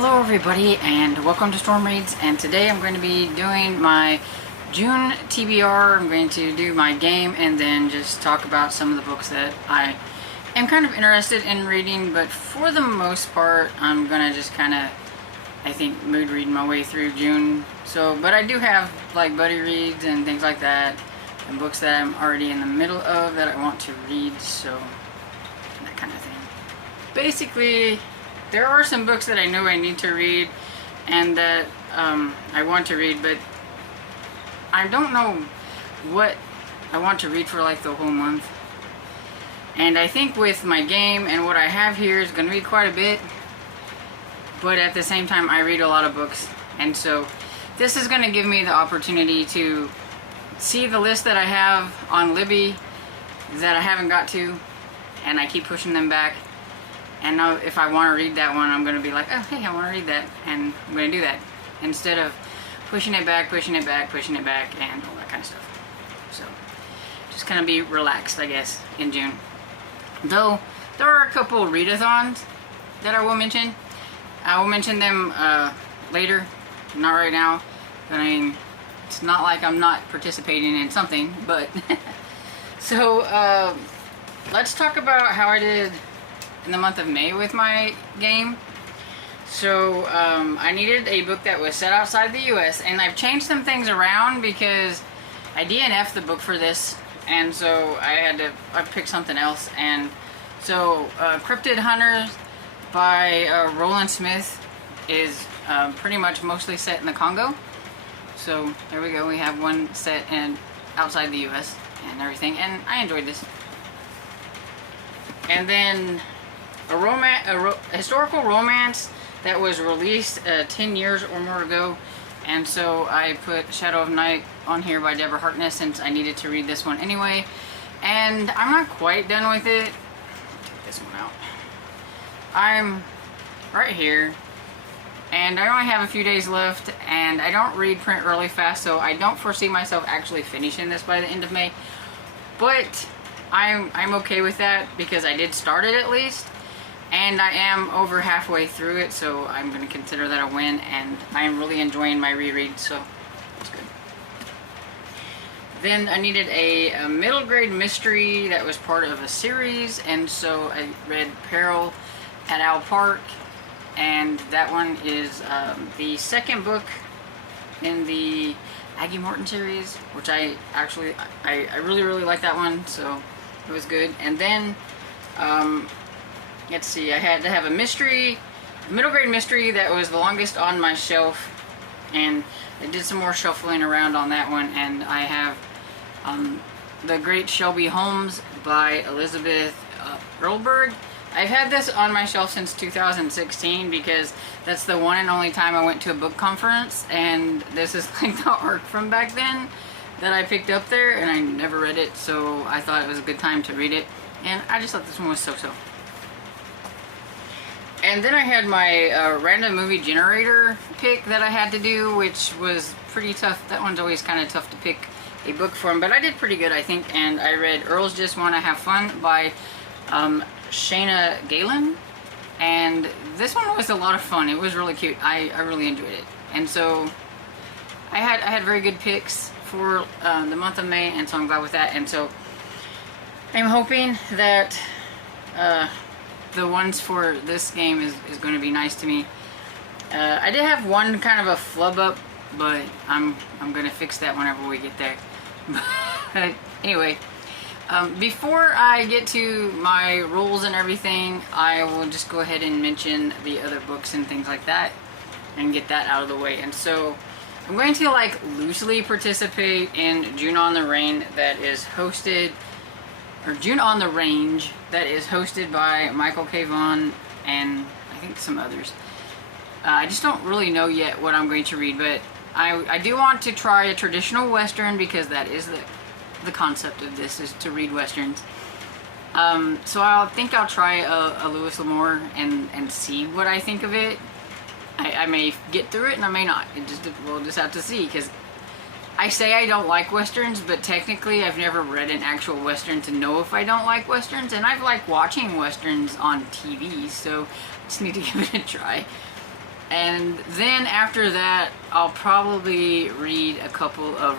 Hello everybody and welcome to Storm Reads, and today I'm going to be doing my June TBR. I'm going to do my game and then just talk about some of the books that I am kind of interested in reading, but for the most part I'm going to just kind of, I think, mood read my way through June. But I do have like buddy reads and things like that, and books that I'm already in the middle of that I want to read, so that kind of thing. Basically, there are some books that I know I need to read and that I want to read, but I don't know what I want to read for like the whole month. And I think with my game and what I have here is going to be quite a bit, but at the same time I read a lot of books, and so this is going to give me the opportunity to see the list that I have on Libby that I haven't got to, and I keep pushing them back. And now if I want to read that one, I'm going to be like, oh, hey, I want to read that, and I'm going to do that, instead of pushing it back, and all that kind of stuff. So, just kind of be relaxed, I guess, in June. Though, there are a couple readathons that I will mention. I will mention them later, not right now. But I mean, it's not like I'm not participating in something, but... So, let's talk about how I did in the month of May with my game. So I needed a book that was set outside the US, and I've changed some things around because I DNF'd the book for this, and so I picked something else. And so Cryptid Hunters by Roland Smith is pretty much mostly set in the Congo. So there we go, we have one set in outside the US and everything, and I enjoyed this. And then a historical romance that was released 10 years or more ago, and so I put Shadow of Night on here by Deborah Harkness since I needed to read this one anyway. And I'm not quite done with it. Take this one out. I'm right here, and I only have a few days left, and I don't read print really fast, so I don't foresee myself actually finishing this by the end of May. But I'm okay with that because I did start it at least. And I am over halfway through it, so I'm going to consider that a win, and I'm really enjoying my reread, so it's good. Then I needed a middle grade mystery that was part of a series, and so I read Peril at Owl Park, and that one is the second book in the Aggie Morton series, which I really like that one, so it was good. And then let's see, I had to have a middle grade mystery that was the longest on my shelf, and I did some more shuffling around on that one, and I have The Great Shelby Holmes by Elizabeth Earlberg. I've had this on my shelf since 2016 because that's the one and only time I went to a book conference, and this is like the arc from back then that I picked up there, and I never read it, so I thought it was a good time to read it, and I just thought this one was so-so. And then I had my random movie generator pick that I had to do, which was pretty tough. That one's always kind of tough to pick a book from, but I did pretty good, I think. And I read Earls Just Want to Have Fun by Shayna Galen, and this one was a lot of fun. It was really cute. I really enjoyed it, and so I had very good picks for the month of May, and so I'm glad with that. And so I'm hoping that the ones for this game is going to be nice to me. I did have one kind of a flub up, but I'm going to fix that whenever we get there. But anyway, before I get to my rules and everything, I will just go ahead and mention the other books and things like that and get that out of the way. And so I'm going to like loosely participate in June on the Rain that is hosted, or June on the Range, that is hosted by Michael K. Vaughan and I think some others. I just don't really know yet what I'm going to read, but I do want to try a traditional Western because that is the concept of this, is to read Westerns. So I think I'll try a Lewis L'Amour and see what I think of it. I may get through it and I may not. We'll just have to see, because I say I don't like Westerns, but technically I've never read an actual Western to know if I don't like Westerns, and I've liked watching Westerns on TV, so I just need to give it a try. And then after that, I'll probably read a couple of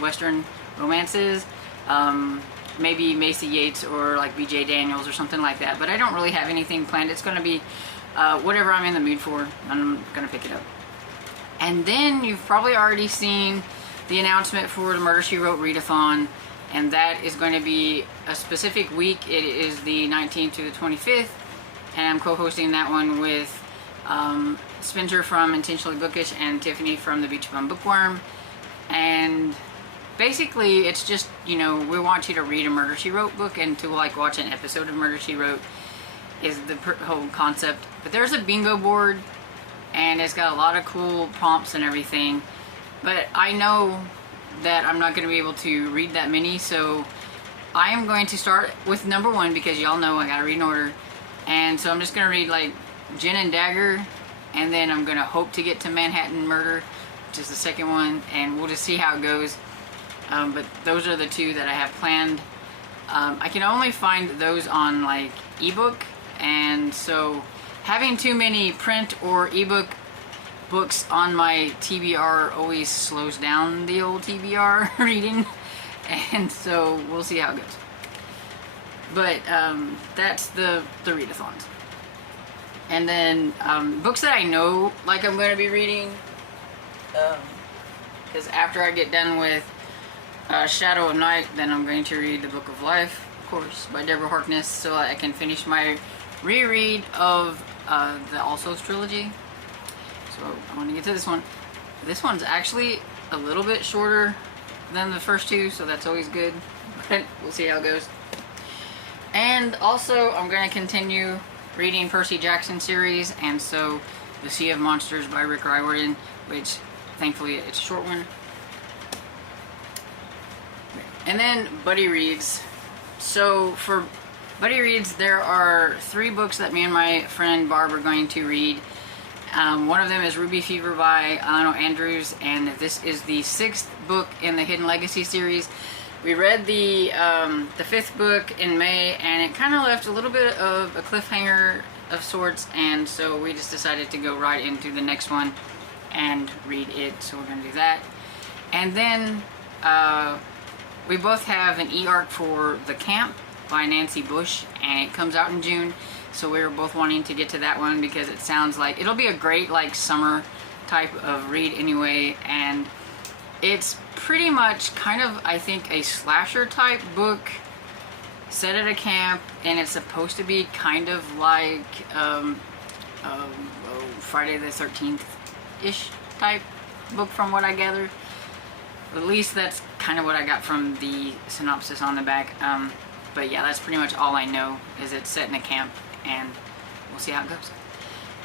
Western romances. Maybe Macy Yates or like B.J. Daniels or something like that. But I don't really have anything planned. It's going to be whatever I'm in the mood for. I'm going to pick it up. And then you've probably already seen the announcement for the Murder, She Wrote readathon. And that is going to be a specific week. It is the 19th to the 25th. And I'm co-hosting that one with Spencer from Intentionally Bookish and Tiffany from the Beach Bum Bookworm. And basically it's just, you know, we want you to read a Murder, She Wrote book and to like watch an episode of Murder, She Wrote is the whole concept. But there's a bingo board and it's got a lot of cool prompts and everything. But I know that I'm not going to be able to read that many, so I am going to start with number 1 because y'all know I gotta read in order. And so I'm just going to read like Gin and Dagger, and then I'm going to hope to get to Manhattan Murder, which is the second one, and we'll just see how it goes. But those are the 2 that I have planned. I can only find those on like ebook, and so having too many print or ebook books on my TBR always slows down the old TBR reading, and so we'll see how it goes. But that's the readathons. And then books that I know like I'm going to be reading, because after I get done with Shadow of Night, then I'm going to read The Book of Life, of course, by Deborah Harkness, so I can finish my reread of the Alsos trilogy. So I want to get to this one. This one's actually a little bit shorter than the first 2, so that's always good. But we'll see how it goes. And also, I'm going to continue reading Percy Jackson series, and so The Sea of Monsters by Rick Riordan, which thankfully it's a short one. And then Buddy Reads. So for Buddy Reads, there are 3 books that me and my friend Barb are going to read. One of them is Ruby Fever by Alano Andrews, and this is the 6th book in the Hidden Legacy series. We read the 5th book in May, and it kind of left a little bit of a cliffhanger of sorts, and so we just decided to go right into the next one and read it, so we're going to do that. And then we both have an e-arc for The Camp by Nancy Bush, and it comes out in June. So we were both wanting to get to that one because it sounds like it'll be a great like summer type of read anyway, and it's pretty much kind of, I think, a slasher type book set at a camp, and it's supposed to be kind of like Friday the 13th ish type book from what I gather. At least that's kind of what I got from the synopsis on the back. But yeah, that's pretty much all I know, is it's set in a camp, and we'll see how it goes.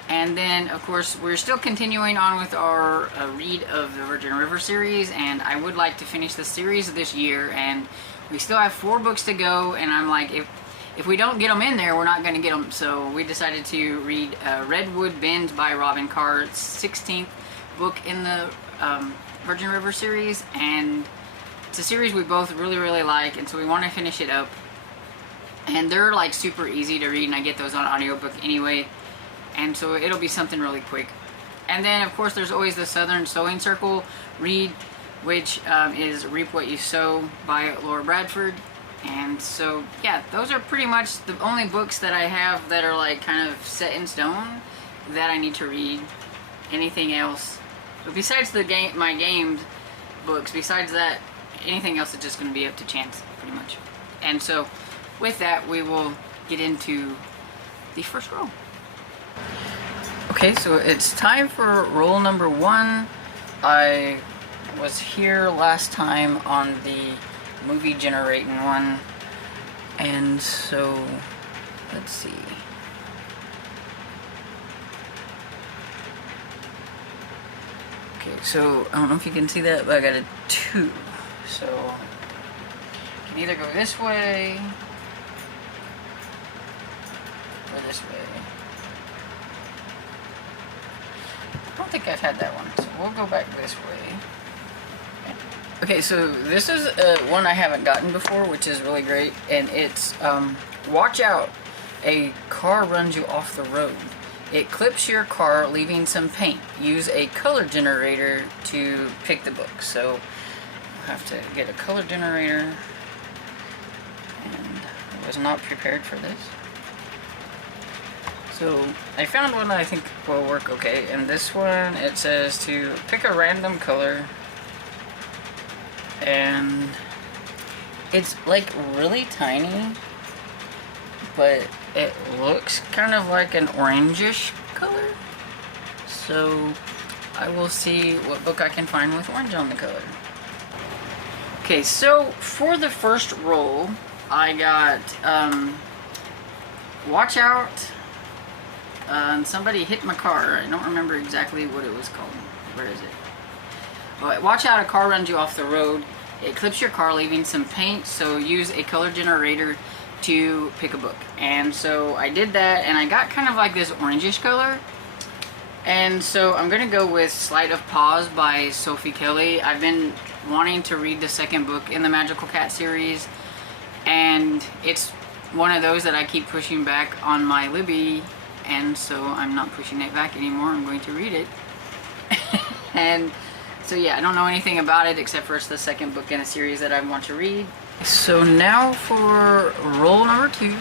And then, of course, we're still continuing on with our read of the Virgin River series, and I would like to finish the series this year, and we still have 4 books to go, and I'm like, if we don't get them in there, we're not going to get them. So we decided to read Redwood Bend by Robin Carr's 16th book in the Virgin River series, and it's a series we both really, really like, and so we want to finish it up. And they're like super easy to read, and I get those on audiobook anyway, and so it'll be something really quick. And then of course there's always the Southern Sewing Circle read, which is Reap What You Sow by Laura Bradford. And so yeah, those are pretty much the only books that I have that are like kind of set in stone that I need to read. Anything else, but besides my gamed books, besides that, anything else is just going to be up to chance pretty much. And so with that, we will get into the first roll. Okay, so it's time for roll number 1. I was here last time on the movie generating one, and so let's see. Okay, so I don't know if you can see that, but I got a 2. So you can either go this way or this way. I don't think I've had that one, so we'll go back this way. Okay, so this is one I haven't gotten before, which is really great, and it's watch out, a car runs you off the road. It clips your car, leaving some paint. Use a color generator to pick the book. So I have to get a color generator, and I was not prepared for this. So I found one that I think will work okay, and this one, it says to pick a random color, and it's like really tiny, but it looks kind of like an orangish color. So I will see what book I can find with orange on the color. Okay, so for the first roll, I got Watch Out, and somebody hit my car. I don't remember exactly what it was called. Where is it? But watch out, a car runs you off the road. It clips your car, leaving some paint, so use a color generator to pick a book. And so I did that, and I got kind of like this orangish color. And so I'm gonna go with Sleight of Paws by Sophie Kelly. I've been wanting to read the second book in the Magical Cat series, and it's one of those that I keep pushing back on my Libby, and so I'm not pushing it back anymore. I'm going to read it. And so yeah, I don't know anything about it except for it's the second book in a series that I want to read. So now for roll number 2.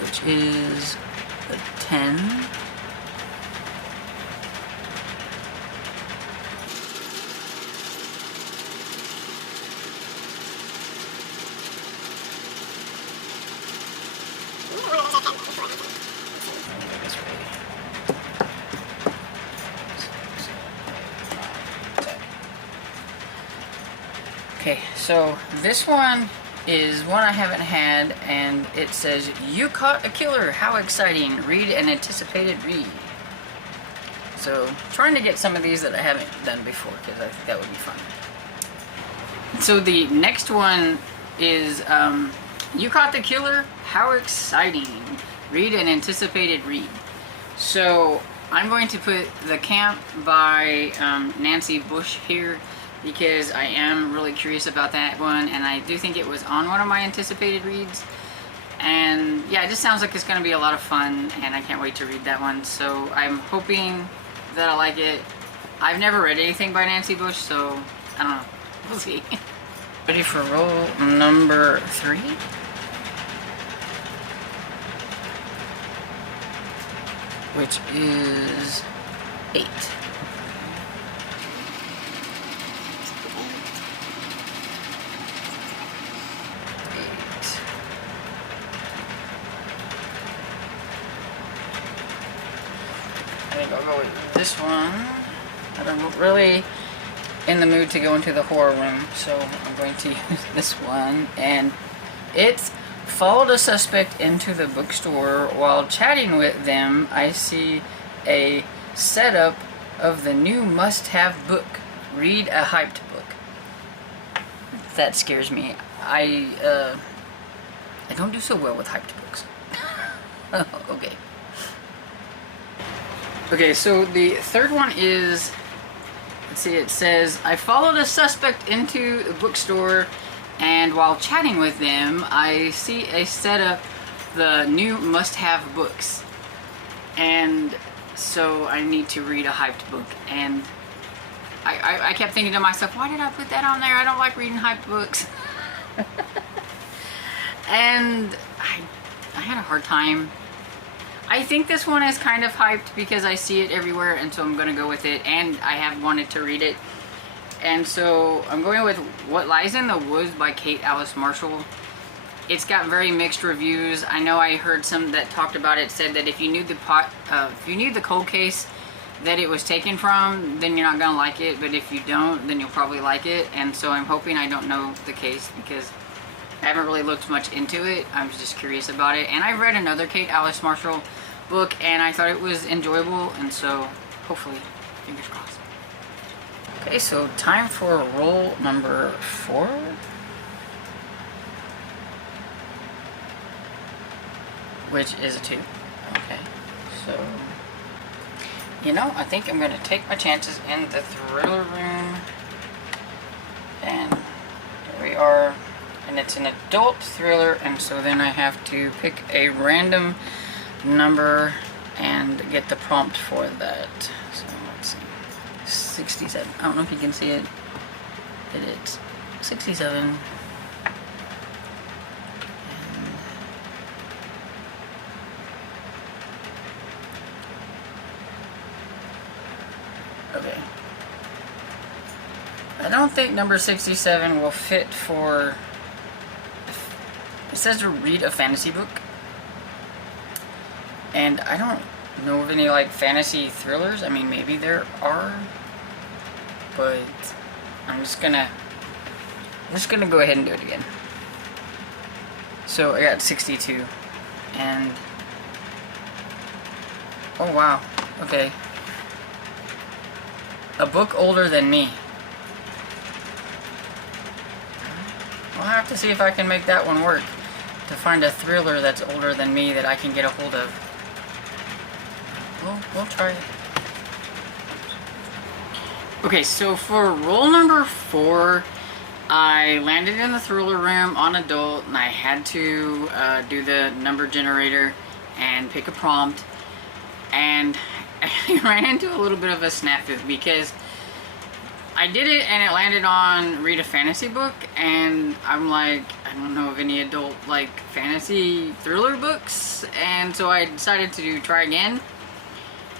Which is a 10. Okay, so this one is one I haven't had, and it says, "You caught a killer, how exciting, read an anticipated read." So, trying to get some of these that I haven't done before, because I think that would be fun. So the next one is, "You caught the killer, how exciting, read an anticipated read." So, I'm going to put The Camp by Nancy Bush here, because I am really curious about that one, and I do think it was on one of my anticipated reads. And yeah, it just sounds like it's going to be a lot of fun, and I can't wait to read that one. So I'm hoping that I like it. I've never read anything by Nancy Bush, so I don't know. We'll see. Ready for roll number 3? Which is 8. I think I'll go with this one. I'm really in the mood to go into the horror room, so I'm going to use this one. And it's followed a suspect into the bookstore. While chatting with them, I see a setup of the new must-have book. Read a hyped book. That scares me. I don't do so well with hyped books. Okay. Okay, so the third one is, let's see, it says, "I followed a suspect into the bookstore, and while chatting with them, I see a setup, the new must-have books." And so I need to read a hyped book, and I kept thinking to myself, why did I put that on there? I don't like reading hyped books. And I had a hard time. I think this one is kind of hyped because I see it everywhere, and so I'm going to go with it, and I have wanted to read it. And so I'm going with What Lies in the Woods by Kate Alice Marshall. It's got very mixed reviews. I know I heard some that talked about it, said that if you knew the cold case that it was taken from, then you're not going to like it, but if you don't, then you'll probably like it. And so I'm hoping I don't know the case, because I haven't really looked much into it. I was just curious about it. And I read another Kate Alice Marshall book, and I thought it was enjoyable, and so hopefully, fingers crossed. Okay, so time for roll number 4. Which is a 2. Okay, so, you know, I think I'm going to take my chances in the thriller room. And here we are. and it's an adult thriller, and so then I have to pick a random number and get the prompt for that. So let's see, 67. I don't know if you can see it. It's 67. Okay. I don't think number 67 will fit for... It says to read a fantasy book. And I don't know of any, like, fantasy thrillers. I mean, maybe there are. But I'm just gonna go ahead and do it again. So I got 62. And... oh, wow. Okay. A book older than me. I'll have to see if I can make that one work. To find a thriller that's older than me that I can get a hold of. We'll try it. Okay, so for roll number 4, I landed in the thriller room on adult, and I had to do the number generator and pick a prompt. And I ran into a little bit of a snafu because I did it and it landed on read a fantasy book, and I'm like, I don't know of any adult like fantasy thriller books, and so I decided to try again,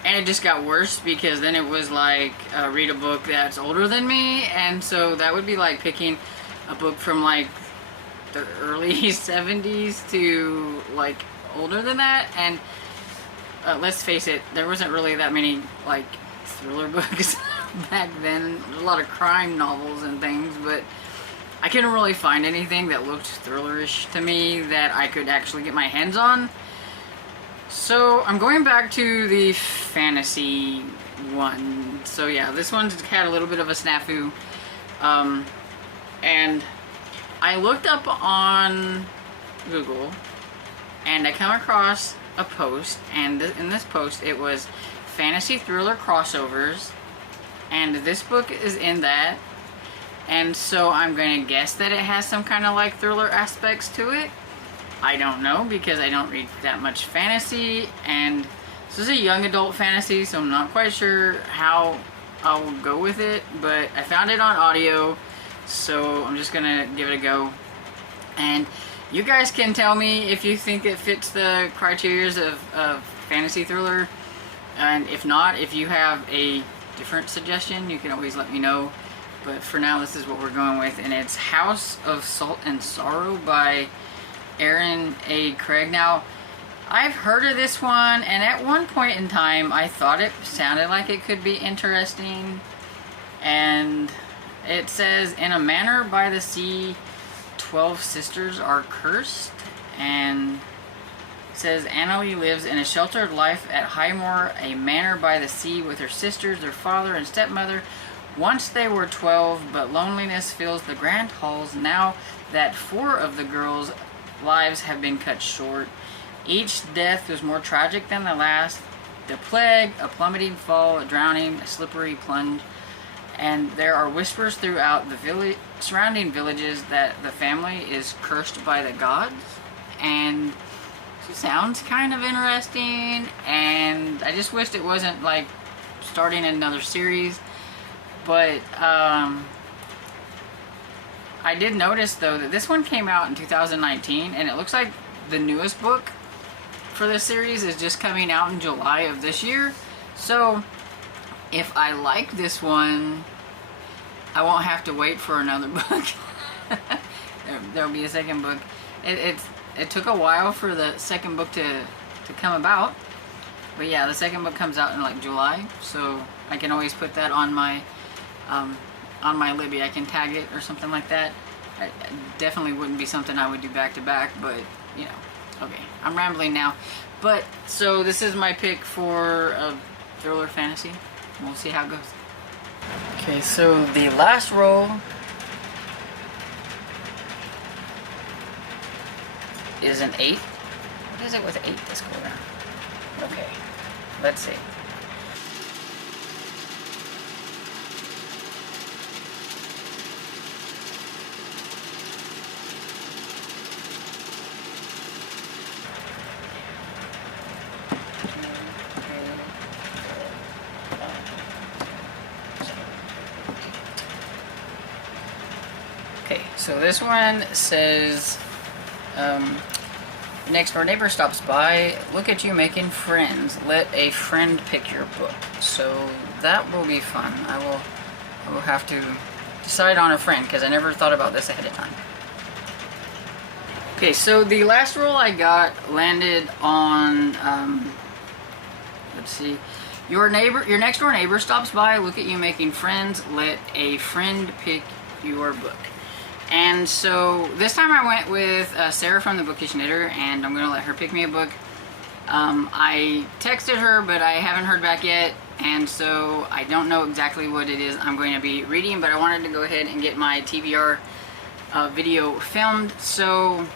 and it just got worse because then it was like read a book that's older than me, and so that would be like picking a book from like the early 70s to like older than that. And let's face it, there wasn't really that many like thriller books back then. There's a lot of crime novels and things, but I couldn't really find anything that looked thrillerish to me that I could actually get my hands on. So I'm going back to the fantasy one. So yeah, this one's had a little bit of a snafu. And I looked up on Google and I come across a post, and in this post it was fantasy thriller crossovers, and this book is in that, and so I'm gonna guess that it has some kind of like thriller aspects to it. I don't know because I don't read that much fantasy, and this is a young adult fantasy, so I'm not quite sure how I'll go with it, but I found it on audio, so I'm just gonna give it a go. And you guys can tell me if you think it fits the criteria of fantasy thriller, and if not, if you have a different suggestion, you can always let me know. But for now, this is what we're going with, and it's House of Salt and Sorrow by Aaron A. Craig. Now, I've heard of this one, and at one point in time, I thought it sounded like it could be interesting. And it says, in a manor by the sea, 12 sisters are cursed, and it says Annalie lives in a sheltered life at Highmore, a manor by the sea, with her sisters, their father, and stepmother. Once they were 12, but loneliness fills the grand halls now that 4 of the girls' lives have been cut short. Each death was more tragic than the last. The plague, a plummeting fall, a drowning, a slippery plunge. And there are whispers throughout the surrounding villages that the family is cursed by the gods. And it sounds kind of interesting, and I just wished it wasn't like starting another series. But I did notice though that this one came out in 2019, and it looks like the newest book for this series is just coming out in July of this year. So if I like this one, I won't have to wait for another book. There'll be a second book. It took a while for the second book to come about, but yeah, the second book comes out in like July, so I can always put that on my Libby. I can tag it or something like that. I definitely wouldn't be something I would do back to back, but you know. Okay, I'm rambling now. But so this is my pick for a thriller fantasy. We'll see how it goes. Okay, so the last roll is an 8. What is it with 8 this go around? Okay, let's see. Okay, so this one says, next door neighbor stops by, look at you making friends, let a friend pick your book. So that will be fun. I will have to decide on a friend because I never thought about this ahead of time. Okay, so the last roll I got landed on, let's see, your next door neighbor stops by, look at you making friends, let a friend pick your book. And so this time I went with Sarah from the Bookish Knitter, and I'm going to let her pick me a book. I texted her, but I haven't heard back yet, and so I don't know exactly what it is I'm going to be reading, but I wanted to go ahead and get my TBR video filmed. So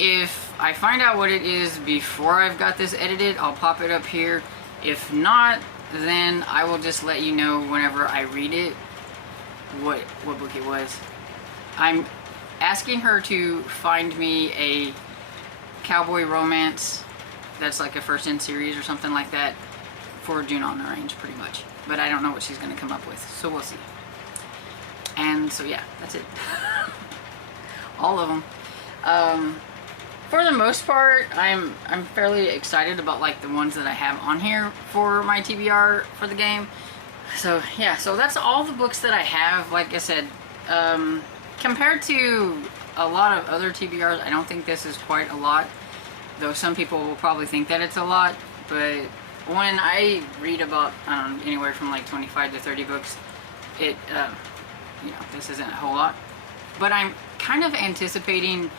if I find out what it is before I've got this edited, I'll pop it up here. If not, then I will just let you know whenever I read it what book it was. I'm asking her to find me a cowboy romance that's like a first in series or something like that for June on the Range, pretty much. But I don't know what she's going to come up with, so we'll see. And so yeah, that's it. All of them. For the most part, I'm fairly excited about like the ones that I have on here for my TBR for the game. So yeah, so that's all the books that I have. Like I said, compared to a lot of other TBRs, I don't think this is quite a lot, though some people will probably think that it's a lot. But when I read about, I don't know, anywhere from like 25 to 30 books, you know, this isn't a whole lot. But I'm kind of anticipating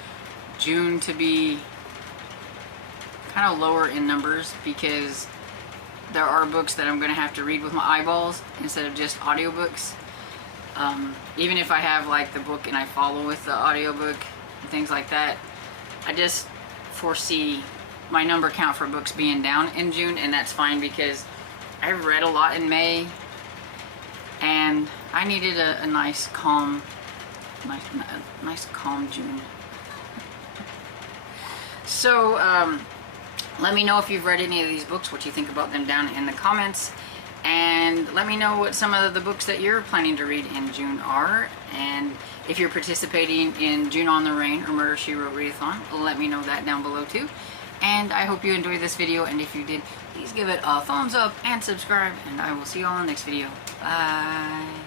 June to be kind of lower in numbers because there are books that I'm going to have to read with my eyeballs instead of just audiobooks. Even if I have like the book and I follow with the audiobook and things like that, I just foresee my number count for books being down in June, and that's fine because I read a lot in May and I needed a nice calm June. So let me know if you've read any of these books, what you think about them down in the comments. And let me know what some of the books that you're planning to read in June are. And if you're participating in June on the Rain or Murder, She Wrote Readathon, let me know that down below too. And I hope you enjoyed this video, and if you did, please give it a thumbs up and subscribe, and I will see you all in the next video. Bye!